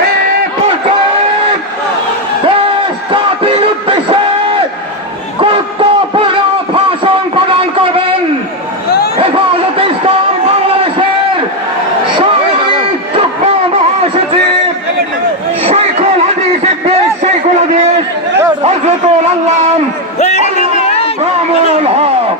এই পর্যায়ে দেশ জাতির উদ্দেশ্যে গুরুত্বপূর্ণ ভাষণ প্রদান করবেন হেফাজতে ইসলাম বাংলাদেশের সামরিক যুগ্ম মহাসচিব শেখুল হাদিস ইবনে শেখুল হাদিস হযরতুল আল্লাম মামুনুল হক।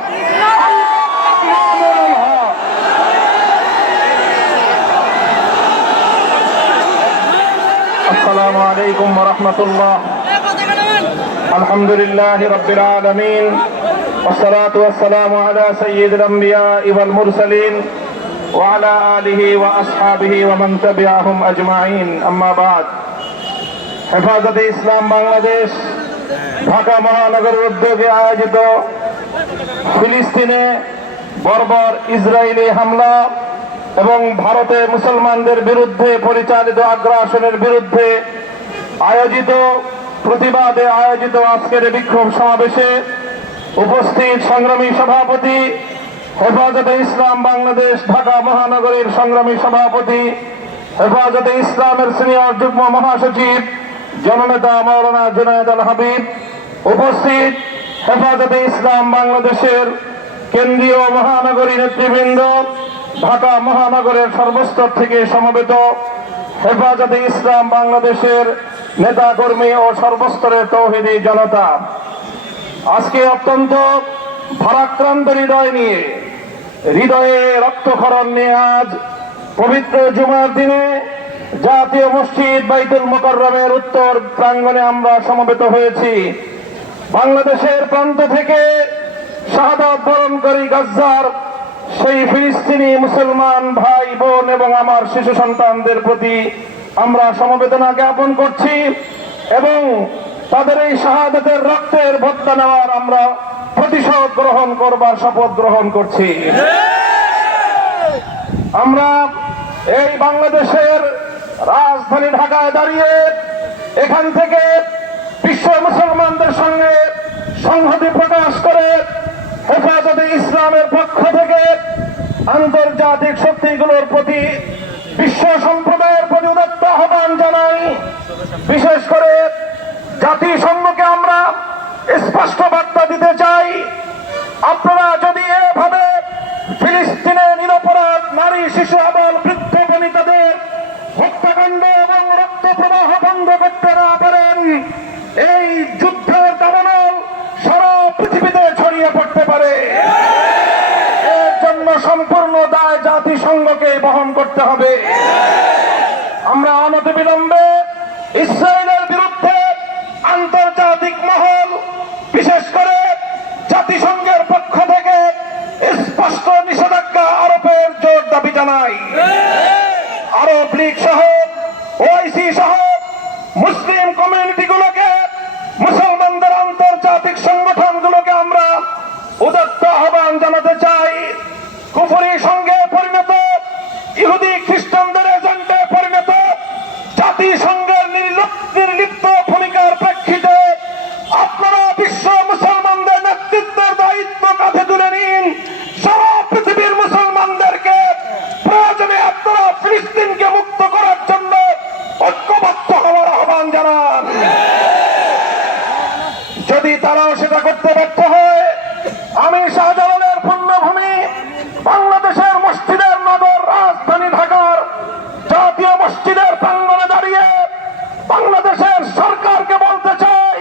السلام عليكم ورحمة الله. الحمد لله رب العالمين والصلاة والسلام على سيد الأنبياء والمرسلين وعلى آله وأصحابه ومن تبعهم أجمعين. أما بعد. হেফাজতে ইসলাম বাংলাদেশ ঢাকা মহানগরের উদ্যোগে আয়োজিত ফিলিস্তিনে বর্বর ইসরায়েলি হামলা এবং ভারতে মুসলমানদের বিরুদ্ধে পরিচালিত আগ্রাসনের বিরুদ্ধে আয়োজিত প্রতিবাদে আয়োজিত আজকের বিক্ষোভ সমাবেশে উপস্থিত সংগ্রামী সভাপতি, হেফাজতে ইসলাম বাংলাদেশ ঢাকা মহানগরীর সংগ্রামী সভাপতি, হেফাজতে ইসলামের সিনিয়র যুগ্ম মহাসচিব জননেতা মাওলানা জুনায়েদ আল হাবিব, উপস্থিত হেফাজতে ইসলাম বাংলাদেশের কেন্দ্রীয় মহানগরী নেতৃবৃন্দ, ঢাকা মহানগরের সর্বস্তর থেকে সমবেত হেফাজতে ইসলাম বাংলাদেশের নেতাকর্মী ও সর্বস্তরের তৌহিদি জনতা, আজকে অত্যন্ত ভারাক্রান্ত হৃদয়ে রক্তক্ষরণ নিয়ে আজ পবিত্র জুমার দিনে জাতীয় মসজিদ বাইতুল মুকাররমের উত্তর প্রাঙ্গণে আমরা সমবেত হয়েছি। বাংলাদেশের প্রান্ত থেকে শাহাদাত বরণকারী গাজ্জার সেই ফিলিস্তিনি মুসলমান ভাই বোন এবং আমার শিশু সন্তানদের প্রতি আমরা সমবেদনা জ্ঞাপন করছি এবং তাদের এই শাহাদাতের রক্তের বদলা নেওয়ার আমরা প্রতিশোধ গ্রহণ করবার শপথ গ্রহণ করছি। আমরা এই বাংলাদেশের রাজধানী ঢাকায় দাঁড়িয়ে এখান থেকে বিশ্ব মুসলমানদের সঙ্গে সংহতি প্রকাশ করে হেফাজতে ইসলামের পক্ষ থেকে আন্তর্জাতিক শক্তিগুলোর প্রতি বিশ্ব সম্প্রদায়ের প্রতি উদাত্ত আহ্বান জানাই। বিশেষ করে জাতিসংঘকে আমরা স্পষ্ট বার্তা দিতে চাই, আপনারা যদি এভাবে ফিলিস্তিনে নিরপরাধ নারী, শিশু, আবাল, বৃদ্ধ, বনিতাদের হত্যাকাণ্ড এবং রক্ত প্রবাহ বন্ধ করতে না পারেন, এই যুদ্ধের দাবানল সারা পৃথিবীতে ছড়িয়ে পড়তে পারে। এর জন্য সম্পূর্ণ দায় জাতিসংঘকে বহন করতে হবে। আমরা অনতিবিলম্বে ইসরায়েলের বিরুদ্ধে আন্তর্জাতিক মহল, বিশেষ করে জাতিসংঘের পক্ষ থেকে স্পষ্ট নিষেধাজ্ঞা আরোপের জোর দাবি জানাই। আরব লীগ সহ ওআইসি সহ মুসলিম কমিউনিটিগুলোকে, মুসলমানদের আন্তর্জাতিক সংগঠনগুলোকে আমরা উদাত্ত আহ্বান জানাতে চাই। কুফরি সঙ্গে পরিণত, ইহুদি খ্রিস্টানদের এজেন্টে পরিণত জাতিসংঘের নির্লিপ্ত ভূমিকার প্রেক্ষিতে আপনারা বিশ্ব মুসলমানদের নেতৃত্বের দায়িত্ব কাঁধে তুলে নিন। সারা পৃথিবীর মুসলমানদেরকে প্রয়োজনে আপনারা ফিলিস্তিনকে মুক্ত করার জন্য ঐক্যবদ্ধ হওয়ার আহ্বান জানান। যদি তারাও সেটা করতে ব্যর্থ হয়, আমি শাহজালালের পুণ্যভূমি বাংলাদেশের মসজিদের নগর রাজধানী ঢাকার জাতীয় মসজিদের প্রাঙ্গণে দাঁড়িয়ে বাংলাদেশের সরকারকে বলতে চাই,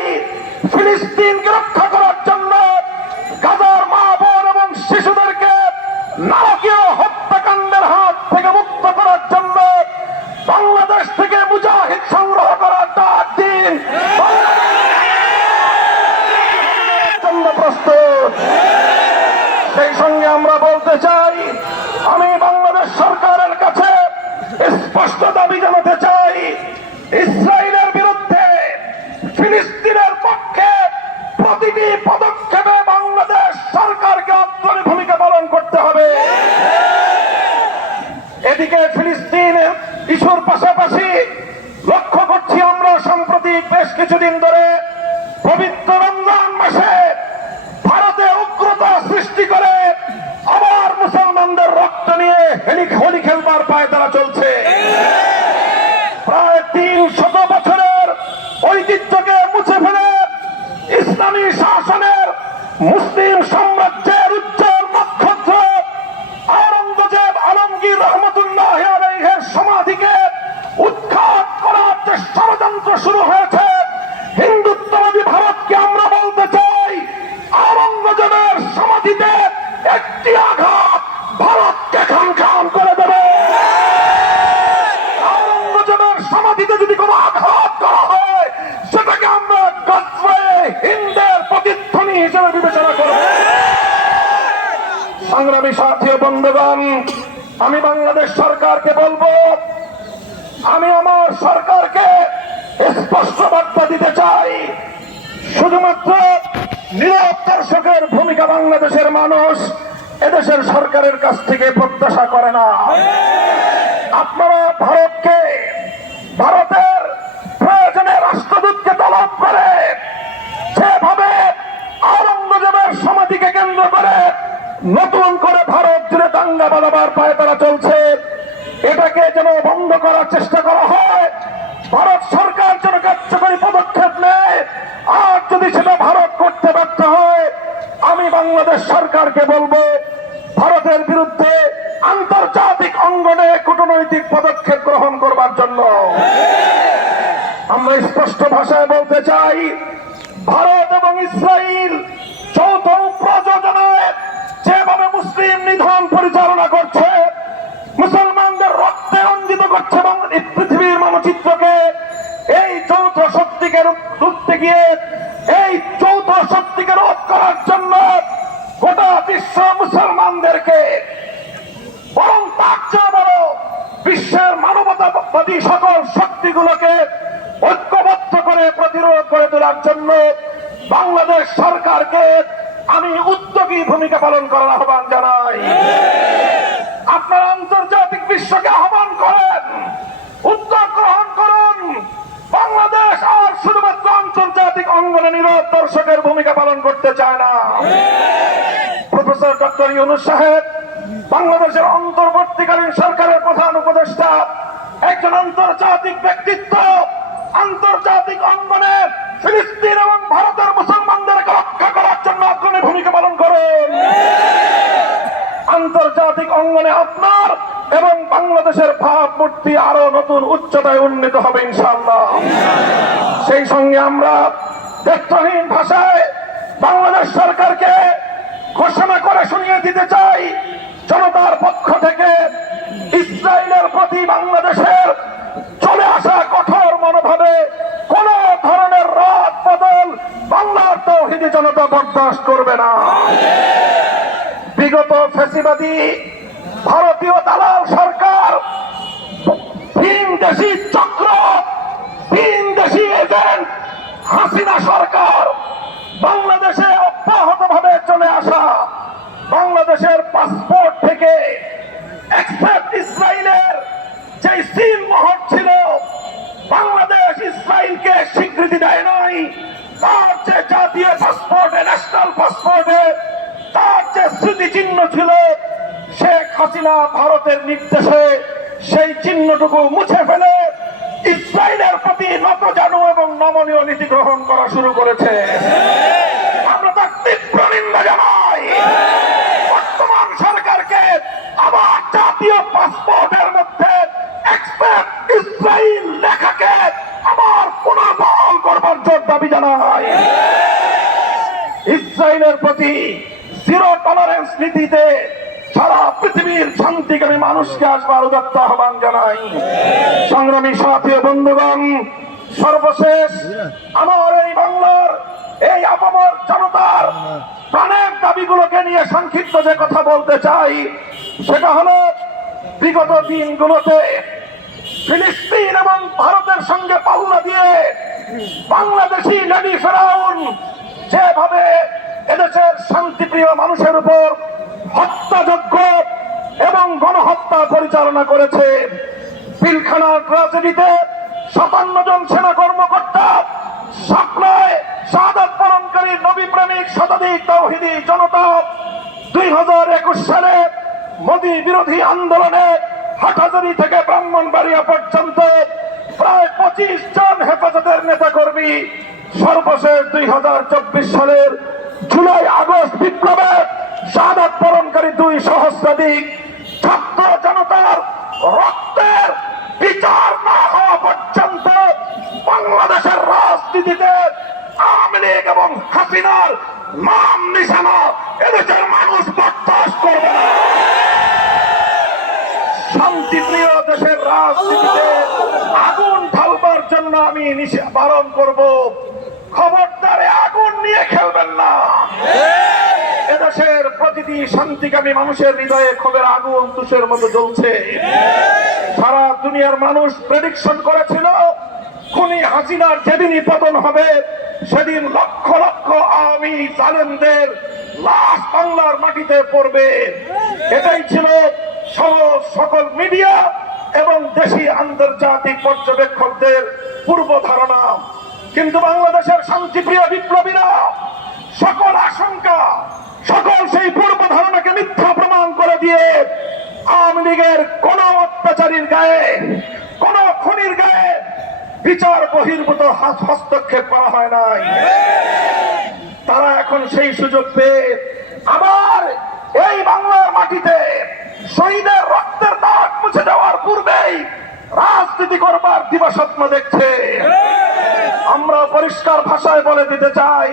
ফিলিস্তিনকে রক্ষা করার জন্য গাজার মা বোন এবং শিশুদেরকে নারকীয় হত্যাকাণ্ডের হাত থেকে মুক্ত করার জন্য বাংলাদেশ থেকে মুজাহিদ সংগ্রহ করার ডাক দিন। প্রস্তুত। সেই সঙ্গে আমরা বলতে চাই, আমি বাংলাদেশ সরকারের কাছে স্পষ্ট দাবি জানাতে চাই, ইসরায়েলের বিরুদ্ধে ফিলিস্তিনের পক্ষে প্রতিটি পদক্ষেপে বাংলাদেশ সরকারকে অগ্রণী ভূমিকা পালন করতে হবে। এদিকে ফিলিস্তিন ইস্যুর পাশাপাশি লক্ষ্য করছি আমরা সম্প্রতি বেশ কিছুদিন ধরে পবিত্র রমজান মাসে ভারতে উগ্রতা সৃষ্টি করে আবার মুসলমানদের রক্ত নিয়ে হোলি খেলবার পায় তারা চলছে। প্রায় মুসলিম সাম্রাজ্যের উজ্জ্বল নক্ষত্র আওরঙ্গজেব আলমগীর রহমতুল্লাহ আলাইহির সমাধিকে উৎখাত করার যে ষড়যন্ত্র শুরু হয়েছে, হিন্দুত্ববাদী ভারতকে আমরা বলতে চাই, আওরঙ্গজেবের সমাধিতে একটি আঘাত ভারতকে খান করে দেবে। আওরঙ্গজেবের সমাধিতে যদি কোনো আঘাত করা হয়, সেটাকে আমরা গজওয়ে হিন্দের প্রতিধ্বনি হিসেবে বিবেচনা করব। সংগ্রামী সাথী ও বন্ধুগণ, আমি বাংলাদেশ সরকারকে বলবো, আমি আমার সরকারকে স্পষ্ট বার্তা দিতে চাই, শুধুমাত্র নীরব দর্শকের ভূমিকা বাংলাদেশের মানুষ এদেশের সরকারের কাছ থেকে প্রত্যাশা করে না। আপনারা ভারতকে, ভারতের প্রয়োজনে রাষ্ট্রদূতকে তলব করে যেভাবে আওরঙ্গজেবের সমাধিকে কেন্দ্র করে নতুন করে ভারত জুড়ে দাঙ্গা বাঁধাবার পায়তারা চলছে, এটাকে যেন বন্ধ করার চেষ্টা করা হয়। ভারত সরকার যেন কার্যকরী পদক্ষেপ নেয়। আর যদি সেটা ভারত করতে ব্যর্থ হয়, আমি বাংলাদেশ সরকারকে বলবো, ভারতের বিরুদ্ধে আন্তর্জাতিক অঙ্গনে কূটনৈতিক পদক্ষেপ গ্রহণ করবার জন্য। আমরা স্পষ্ট ভাষায় বলতে চাই, ভারত এবং ইসরায়েল যৌথ প্রযোজনায় যেভাবে মুসলিম নিধন পরিচালনা করছে, মুসলমানদের রক্তে রঞ্জিত করছে এবং পৃথিবীর মানচিত্রকে, এই যৌথ শক্তিকে রুখতে গিয়ে, এই যৌথ শক্তিকে রোধ করার জন্য গোটা বিশ্ব মুসলমানদেরকে, বরং তার চেয়ে বড় বিশ্বের মানবতাবাদী সকল শক্তিগুলোকে ঐক্যবদ্ধ করে প্রতিরোধ করে তোলার জন্য বাংলাদেশ সরকারকে আমি উদ্যোগী ভূমিকা পালন করার আহ্বান জানাই। আপনারা আন্তর্জাতিক বিশ্বকে আহ্বান করেন, উদ্যোগ গ্রহণ করুন। বাংলাদেশ আর শুধুমাত্র আন্তর্জাতিক অঙ্গনে নীরব দর্শকের ভূমিকা পালন করতে চায় না। প্রফেসর ডক্টর ইউনূস সাহেব বাংলাদেশের অন্তর্বর্তীকালীন সরকারের প্রধান উপদেষ্টা, একজন আন্তর্জাতিক ব্যক্তিত্ব। আন্তর্জাতিক অঙ্গনে ফিলিস্তিন এবং ভারতের মুসলমানদেরকে রক্ষা করার জন্য অগ্রণী ভূমিকা পালন করেন। আন্তর্জাতিক অঙ্গনে আপনার এবং বাংলাদেশের ভাবমূর্তি আরো নতুন উচ্চতায় উন্নীত হবে ইনশাআল্লাহ। সেই সঙ্গে আমরা দ্ব্যর্থহীন ভাষায় বাংলাদেশ সরকারকে ঘোষণা করে শুনিয়ে দিতে চাই, জনতার পক্ষ থেকে ইসরায়েলের প্রতি বাংলাদেশের চলে আসা কঠোর মনোভাবে কোন ধরনের রদ বদল বাংলার তাওহীদি জনতা বরদাস্ত করবে না। বিগত ফ্যাসিবাদী ভারতীয় দালাল সরকার, ভিনদেশী চক্র, ভিনদেশী এজেন্ট হাসিনা সরকার বাংলাদেশে অব্যাহতভাবে চলে আসা, বাংলাদেশের পাসপোর্ট থেকে এক্সেপ্ট ইসরায়েলের যে সিল মোহর ছিল, বাংলাদেশ ইসরায়েলকে স্বীকৃতি দেয় নাই। তার যে জাতীয় পাসপোর্টে, ন্যাশনাল পাসপোর্টে তার যে স্মৃতিচিহ্ন ছিল, শেখ হাসিনা ভারতের নির্দেশে সেই চিহ্নটুকু মুছে ফেলে ইসরায়েলের প্রতি নতজানু এবং নমনীয় নীতি গ্রহণ করা শুরু করেছে। আমরা তার তীব্র নিন্দা জানাই। বর্তমান সরকারকে আবার জাতীয় পাসপোর্টের মধ্যে এক্সপেক্ট ইসরায়েল লেখাকে আবার পুনর্বহাল করবার জোর দাবি জানাই। ইসরায়েলের প্রতি জিরো টলারেন্স নীতিতে সারা পৃথিবীর শান্তিকামী মানুষকে আসবার উদাত্ত আহ্বান জানাই। সংগ্রামী সাথী ও বন্ধুগণ, সর্বশেষ আমার এই বাংলার এই আপামর জনতার প্রাণের দাবিগুলোকে নিয়ে সংক্ষিপ্ত যে কথা বলতে চাই, সেটা হলো বিগত দিনগুলোতে ফিলিস্তিন এবং ভারতের সঙ্গে পাল্লা দিয়ে বাংলাদেশি লেডি ফেরাউন যেভাবে এদেশের শান্তিপ্রিয় মানুষের উপর হত্যাযজ্ঞ এবং গণহত্যা পরিচালনা করেছে। পিলখানার ট্র্যাজেডিতে 57 জন সেনা কর্মকর্তা, শাপলায় শাহাদাত বরণকারী নবী প্রেমিক শতাধিক তাওহীদি জনতা, 2021 সালে মোদী বিরোধী আন্দোলনে হাটহাজারী থেকে ব্রাহ্মণবাড়িয়া পর্যন্ত প্রায় 25 জন হেফাজতের নেতাকর্মী, সর্বশেষ 2024 সালের জুলাই আগস্ট বিপ্লবে শাহাদাত বরণকারী 2 সহস্রাধিক ছাত্র জনতার রক্তের বিচার না হওয়া পর্যন্ত বাংলাদেশের রাজনীতিতে আওয়ামী লীগ এবং হাসিনার নাম নিশানা এদেশের মানুষ বরদাস্ত করবে না। শান্তিপ্রিয় দেশের রাজনীতিতে আগুন ঢালবার জন্য আমি বারণ করব, খবরদারে আগুন নিয়ে খেলবেন না। এদেশের প্রতিটি শান্তিকামী মানুষের হৃদয়ে ক্ষোভের আগুন তুষের মতো জ্বলছে। সারা দুনিয়ার মানুষ প্রেডিকশন করেছিল খুনি হাসিনার যেদিনই পতন হবে সেদিন লক্ষ লক্ষ আওয়ামী জালেমদের লাশ বাংলার মাটিতে পড়বে। এটাই ছিল সকল মিডিয়া এবং দেশি আন্তর্জাতিক পর্যবেক্ষকদের পূর্ব ধারণা। কিন্তু বাংলাদেশের শান্তিপ্রিয় বিপ্লবীরা সকল আশঙ্কা, সকল সেই পূর্ব ধারণাকে মিথ্যা প্রমাণ করে দিয়ে আওয়ামী লীগের কোন অত্যাচারীর গায়ে, কোন খুনির গায়ে বিচার বহির্ভূত হস্তক্ষেপ করা হয় নাই। তারা এখন সেই সুযোগ পেয়ে আবার এই বাংলার মাটিতে শহীদের রক্তের দাগ মুছে যাওয়ার পূর্বেই রাজনীতি করবার দিবাস্বপ্ন দেখছে। আমরা পরিষ্কার ভাষায় বলে দিতে চাই,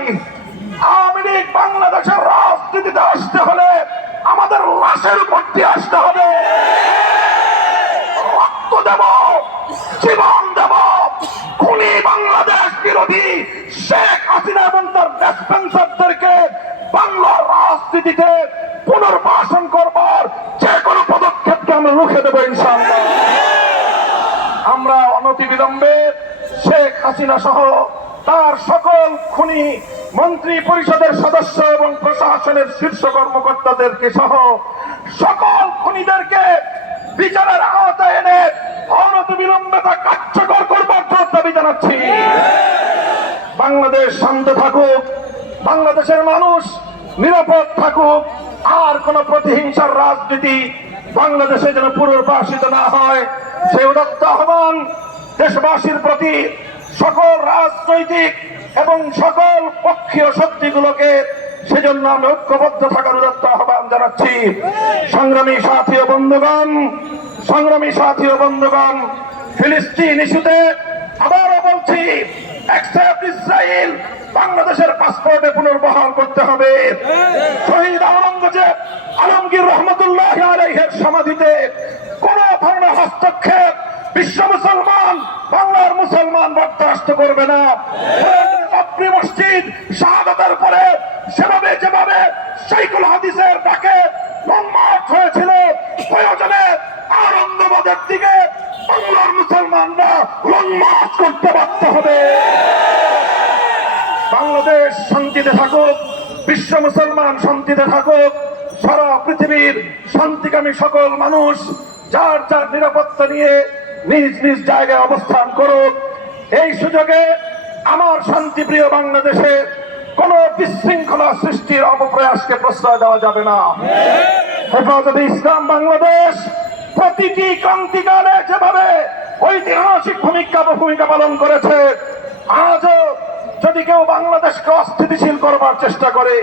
আওয়ামী লীগ বাংলাদেশের রাজনীতিতে আসতে হলে আমাদের লাশের উপর দিয়ে আসতে হবে। রক্ত দেব, জীবন দেব, খুনি বাংলাদেশ বিরোধী শেখ হাসিনা এবং তার ব্যাকবেঞ্চারদেরকে বাংলার রাজনীতিতে পুনর্বাসন করবার যে কোনো পদক্ষেপকে আমরা রুখে দেবো ইনশাআল্লাহ। আমরা অনতিবিলম্বে শেখ হাসিনা সহ তার সকল খুনি মন্ত্রী পরিষদের সদস্য এবং প্রশাসনের শীর্ষ কর্মকর্তাদেরকে সহ সকল খুনিদেরকে বিচারের আওতায় এনে অনতিবিলম্বে তা কার্যকর করবার দাবি জানাচ্ছি। বাংলাদেশ শান্ত থাকুক, বাংলাদেশের মানুষ নিরাপদ থাকুক, আর কোন প্রতিহিংসার রাজনীতি বাংলাদেশে যেন পুনর্বাসিত না হয় সেই উদাত্ত আহ্বান দেশবাসীর প্রতি সকল রাজনৈতিক এবং সকল পক্ষীয় শক্তিগুলোকে সেজন্য আমি ঐক্যবদ্ধ থাকার উদাত্ত আহ্বান জানাচ্ছি। সংগ্রামী সাথী ও বন্ধুগণ, সংগ্রামী সাথী ও বন্ধুগণ, ফিলিস্তিন ইস্যুতে আবারও বলছি, অ্যাকসেপ্ট ইসরায়েল, বাংলাদেশের পাসপোর্টে পুনর্বহাল করতে হবে। শহীদ আওরঙ্গজেব আলমগীর রহমতুল্লাহ আলাইহির সমাধিতে কোন ধরনের হস্তক্ষেপ বিশ্ব মুসলমান, বাংলার মুসলমান বরদাস্ত করবে না। বাবরি মসজিদ শাহাদাতের পরে যেভাবে শাইখুল হাদিসের ডাকে লং মার্চ হয়েছিল, প্রয়োজনে আনন্দবাদের দিকে বাংলার মুসলমানরা লং মার্চ করতে বাধ্য হবে। বাংলাদেশ শান্তিতে থাকুক, বিশ্ব মুসলমান শান্তিতে থাকুক, সারা পৃথিবীর শান্তিকামী সকল মানুষ যার যার নিরাপত্তা নিয়ে নিজ নিজ জায়গায় অবস্থান করুক। এই সুযোগে আমার শান্তিপ্রিয় বাংলাদেশে কোন বিশৃঙ্খলা সৃষ্টির অপপ্রয়াসকে প্রশ্রয় দেওয়া যাবে না। হেফাজতে ইসলাম বাংলাদেশ প্রতিটি ক্রান্তিকালে যেভাবে ঐতিহাসিক ভূমিকা পালন করেছে, আজও যদি কেউ বাংলাদেশকে অস্থিতিশীল করবার চেষ্টা করে,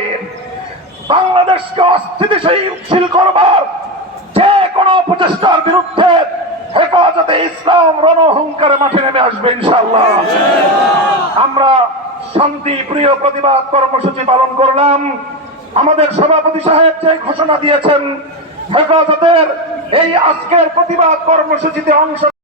বাংলাদেশকে অস্থিতিশীল করবার যে কোনো প্রচেষ্টার বিরুদ্ধে হেফাজতে ইসলাম রণহুঙ্কারে মাঠে নেমে আসবে ইনশাআল্লাহ। আমরা শান্তি প্রিয় প্রতিবাদ কর্মসূচি পালন করলাম। আমাদের সভাপতি সাহেব যে ঘোষণা দিয়েছেন, হেফাজতের এই আজকের প্রতিবাদ কর্মসূচিতে অংশ